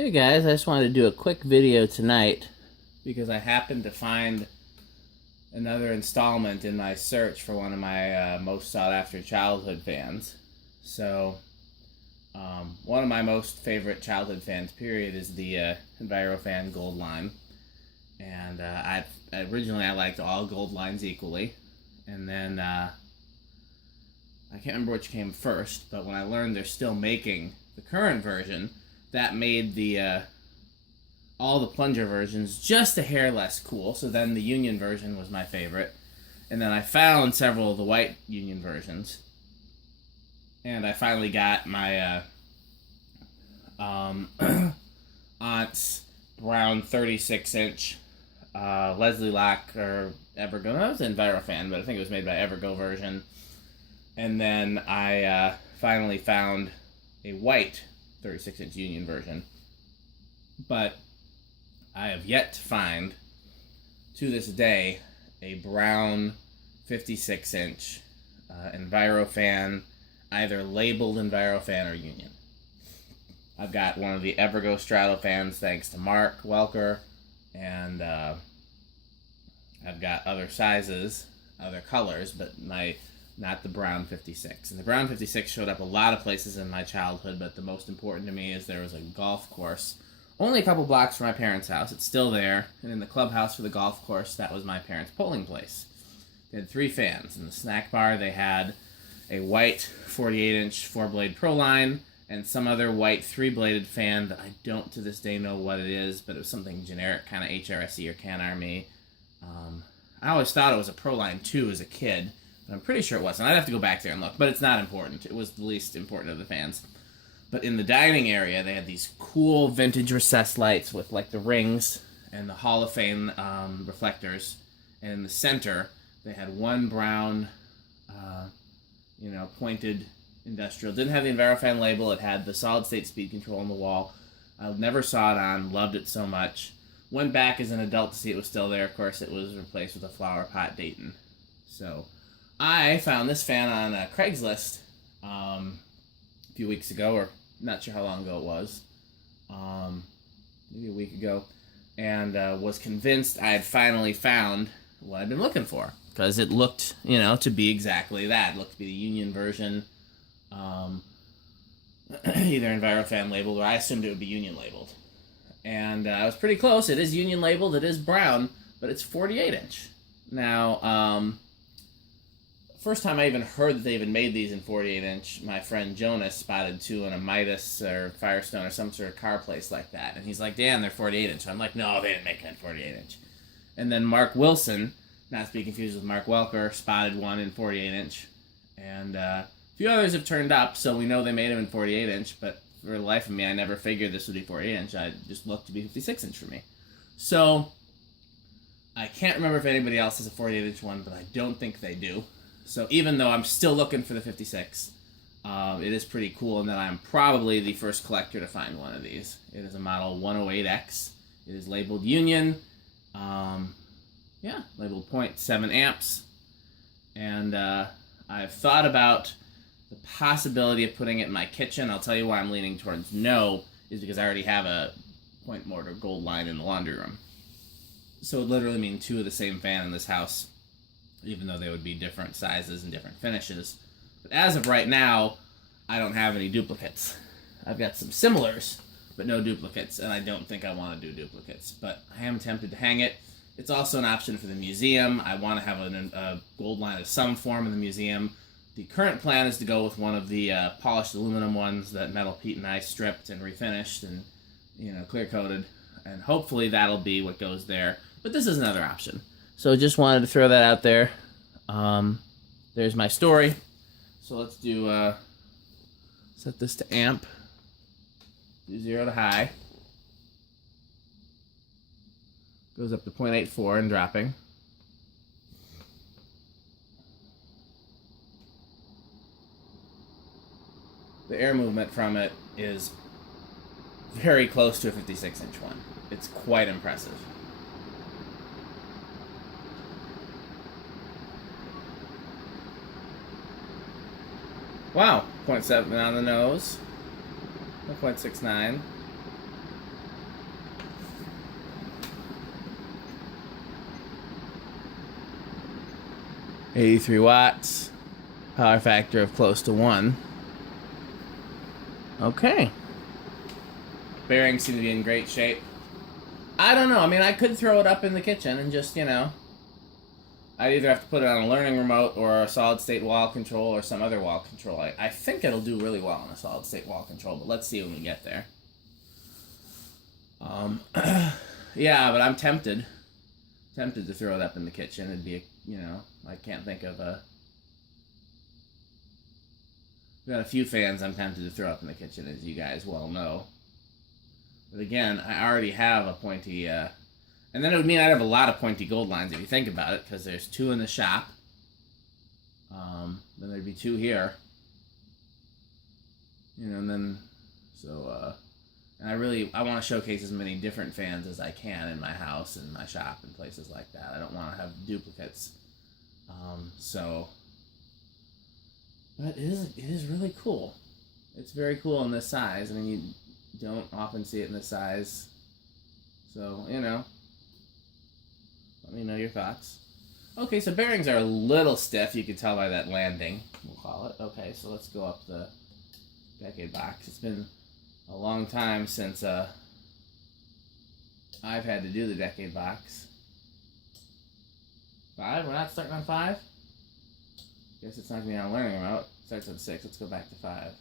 Hey guys, I just wanted to do a quick video tonight because I happened to find another installment in my search for one of my most sought after childhood fans. So, one of my most favorite childhood fans, period, is the Envirofan Gold line. And originally I liked all gold lines equally. And then I can't remember which came first, but when I learned they're still making the current version, that made the all the plunger versions just a hair less cool. So then the Union version was my favorite. And then I found several of the white Union versions. And I finally got my aunt's brown 36-inch Leslie-Locke or Evergo. No, it was Envirofan, but I think it was made by Evergo version. And then I finally found a white 36-inch Union version. But I have yet to find, to this day, a brown 56-inch Envirofan, either labeled Envirofan or Union. I've got one of the Evergo Strato fans thanks to Mark Welker, and I've got other sizes, other colors, but not the brown 56. And the brown 56 showed up a lot of places in my childhood, but the most important to me is there was a golf course only a couple blocks from my parents' house. It's still there, and in the clubhouse for the golf course, that was my parents' polling place. They had 3 fans. In the snack bar, they had a white 48-inch 4-blade Pro line and some other white 3-bladed fan that I don't to this day know what it is, but it was something generic, kind of HRSE or Can Army. I always thought it was a Pro line 2 as a kid, but I'm pretty sure it wasn't. I'd have to go back there and look, but it's not important. It was the least important of the fans. But in the dining area, they had these cool vintage recessed lights with like the rings and the Hall of Fame reflectors. And in the center, they had one brown, pointed industrial. Didn't have the Envirofan label. It had the solid state speed control on the wall. I never saw it on. Loved it so much. Went back as an adult to see it was still there. Of course, it was replaced with a flower pot Dayton. So I found this fan on Craigslist a few weeks ago, or not sure how long ago it was, maybe a week ago, and was convinced I had finally found what I'd been looking for, because it looked, to be exactly that. It looked to be the Union version, either Envirofan labeled, or I assumed it would be Union labeled. And I was pretty close. It is Union labeled, it is brown, but it's 48-inch. Now, first time I even heard that they even made these in 48-inch, my friend Jonas spotted 2 in a Midas or Firestone or some sort of car place like that. And he's like, "Dan, they're 48-inch. I'm like, "No, they didn't make it in 48-inch. And then Mark Wilson, not to be confused with Mark Welker, spotted one in 48-inch. And a few others have turned up, so we know they made them in 48-inch, but for the life of me, I never figured this would be 48-inch. I just looked to be 56-inch for me. So I can't remember if anybody else has a 48-inch one, but I don't think they do. So even though I'm still looking for the 56, it is pretty cool, and that I'm probably the first collector to find one of these. It is a model 108X. It is labeled Union. Labeled 0.7 amps. And I've thought about the possibility of putting it in my kitchen. I'll tell you why I'm leaning towards no, is because I already have a point mortar gold line in the laundry room. So it would literally mean 2 of the same fan in this house, even though they would be different sizes and different finishes. But as of right now, I don't have any duplicates. I've got some similars, but no duplicates, and I don't think I want to do duplicates. But I am tempted to hang it. It's also an option for the museum. I want to have a gold line of some form in the museum. The current plan is to go with one of the polished aluminum ones that Metal Pete and I stripped and refinished and, clear coated. And hopefully that'll be what goes there. But this is another option. So just wanted to throw that out there. There's my story. So let's do, set this to amp. Do 0 to high. Goes up to 0.84 and dropping. The air movement from it is very close to a 56-inch one. It's quite impressive. Wow, 0.7 on the nose, 1.69. 83 watts. Power factor of close to 1. Okay. Bearings seem to be in great shape. I don't know. I mean, I could throw it up in the kitchen and just, you know, I'd either have to put it on a learning remote or a solid state wall control or some other wall control. I think it'll do really well on a solid state wall control, but let's see when we get there. Yeah, but I'm tempted to throw it up in the kitchen. It'd be, you know, I can't think of a... We've got a few fans I'm tempted to throw up in the kitchen, as you guys well know. But again, I already have a pointy, and then it would mean I'd have a lot of pointy gold lines if you think about it, because there's 2 in the shop. Then there'd be 2 here. You know, and then, so, and I want to showcase as many different fans as I can in my house and my shop and places like that. I don't want to have duplicates. But it is really cool. It's very cool in this size. I mean, you don't often see it in this size. So, you know, let me know your thoughts. Okay, so bearings are a little stiff. You can tell by that landing, we'll call it. Okay, so let's go up the decade box. It's been a long time since I've had to do the decade box. 5? We're not starting on 5? Guess it's not going to be on a learning remote. It starts on 6. Let's go back to 5.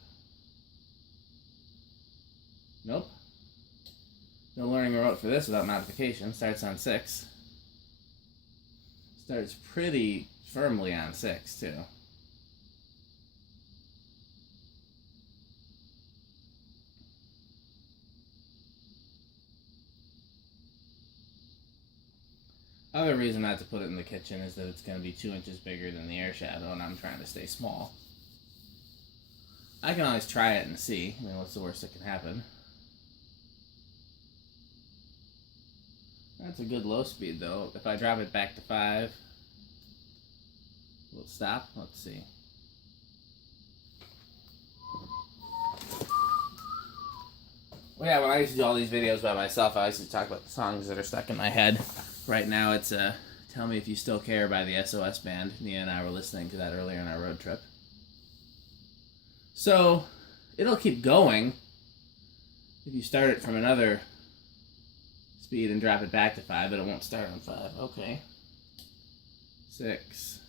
Nope. No learning remote for this without modification. Starts on 6. Starts pretty firmly on 6, too. Other reason not to put it in the kitchen is that it's going to be 2 inches bigger than the air shadow, and I'm trying to stay small. I can always try it and see. I mean, what's the worst that can happen? That's a good low speed, though. If I drop it back to 5, will it stop? Let's see. Well, yeah, when I used to do all these videos by myself, I used to talk about the songs that are stuck in my head. Right now, it's Tell Me If You Still Care by the SOS Band. Nia and I were listening to that earlier on our road trip. So, it'll keep going if you start it from another speed and drop it back to 5, but it won't start on 5. Okay. 6.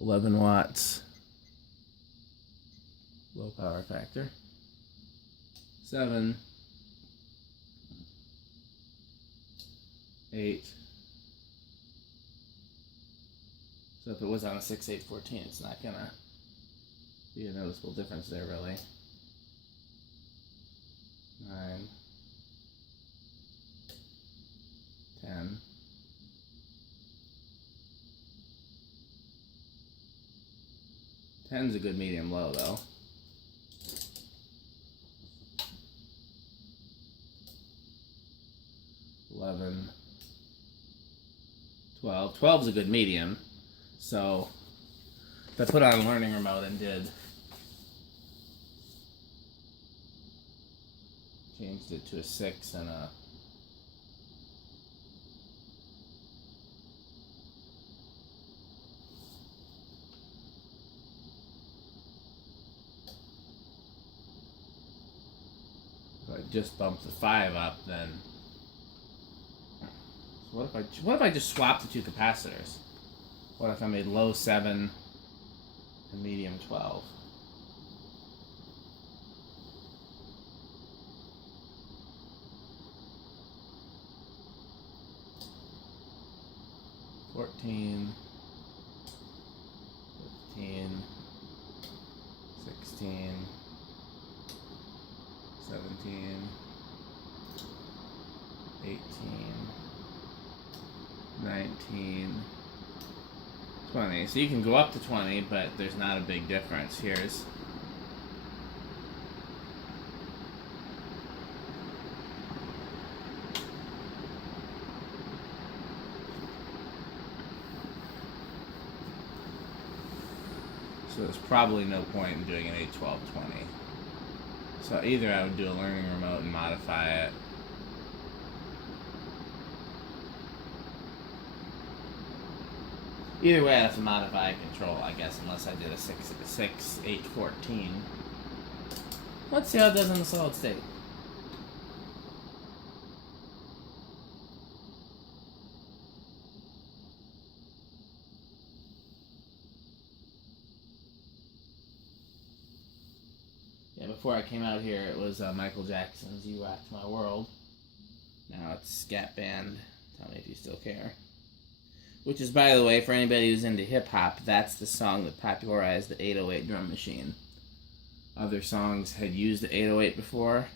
11 watts. Low power factor. 7. 8. So if it was on a 6, 8, 14, it's not gonna be a noticeable difference there, really. 9. 10. 10's a good medium low, though. 11. 12. 12's a good medium. So if I put on a learning remote and changed it to a 6 and a if I just bumped the 5 up, then so what if I just swapped the 2 capacitors? What if I made low 7 and medium 12? $14, $15, $16, $17, $18, $19, $20. So you can go up to 20, but there's not a big difference. Here's so there's probably no point in doing an 8, 12, 20. So either I would do a learning remote and modify it, Either way, I have to modify control, I guess, unless I did a 814. Let's see how it does in the solid state. Yeah, before I came out here, it was Michael Jackson's You Rocked My World. Now it's Scat Band, Tell Me If You Still Care. Which is, by the way, for anybody who's into hip-hop, that's the song that popularized the 808 drum machine. Other songs had used the 808 before,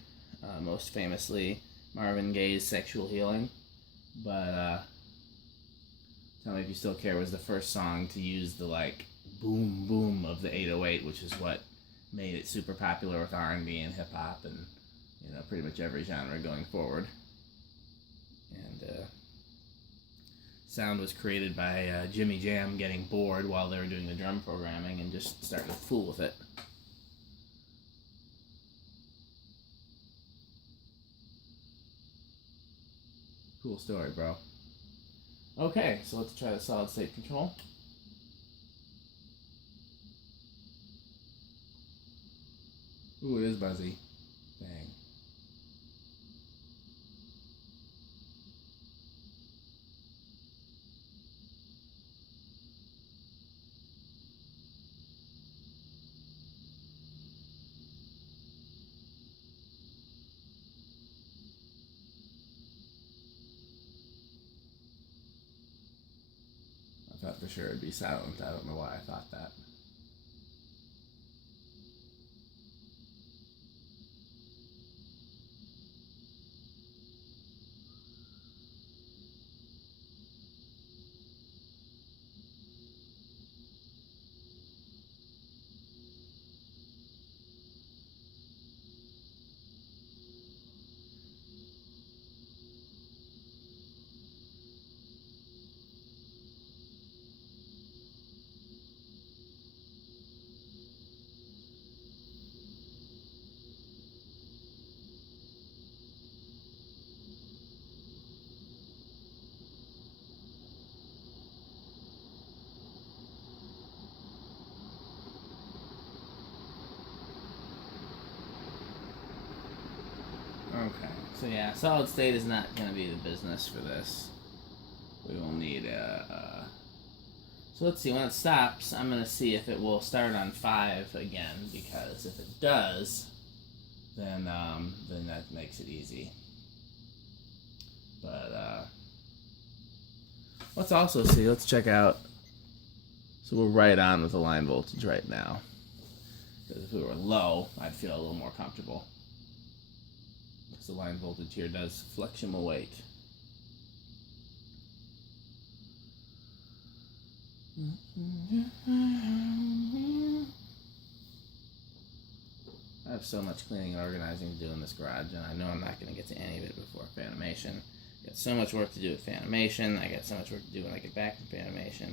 most famously Marvin Gaye's Sexual Healing. But Tell Me If You Still Care was the first song to use the, like, boom boom of the 808, which is what made it super popular with R&B and hip-hop and, you know, pretty much every genre going forward. And sound was created by Jimmy Jam getting bored while they were doing the drum programming and just started to fool with it. Cool story, bro. Okay, so let's try the solid state control. Ooh, it is buzzy. Dang. I thought for sure it'd be silent. I don't know why I thought that. Okay, so yeah, solid state is not going to be the business for this. We will need so let's see, when it stops, I'm going to see if it will start on 5 again, because if it does, then that makes it easy. But let's also see, let's check out, so we're right on with the line voltage right now. Because if we were low, I'd feel a little more comfortable. Because the line voltage here does fluctuate. I have so much cleaning and organizing to do in this garage, and I know I'm not going to get to any of it before Fanimation. I got so much work to do with Fanimation. I got so much work to do when I get back from Fanimation.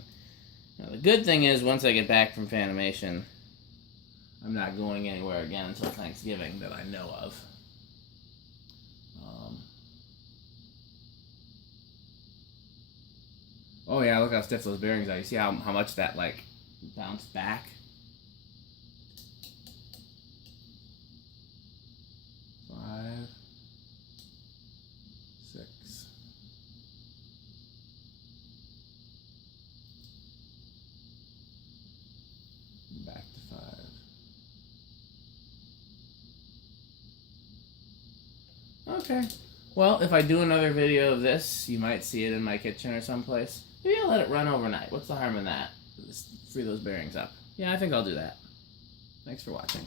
Now, the good thing is, once I get back from Fanimation, I'm not going anywhere again until Thanksgiving that I know of. Oh yeah, look how stiff those bearings are. You see how much that, like, bounced back? 5, 6. Back to 5. Okay. Well, if I do another video of this, you might see it in my kitchen or someplace. Maybe I'll let it run overnight. What's the harm in that? Just free those bearings up. Yeah, I think I'll do that. Thanks for watching.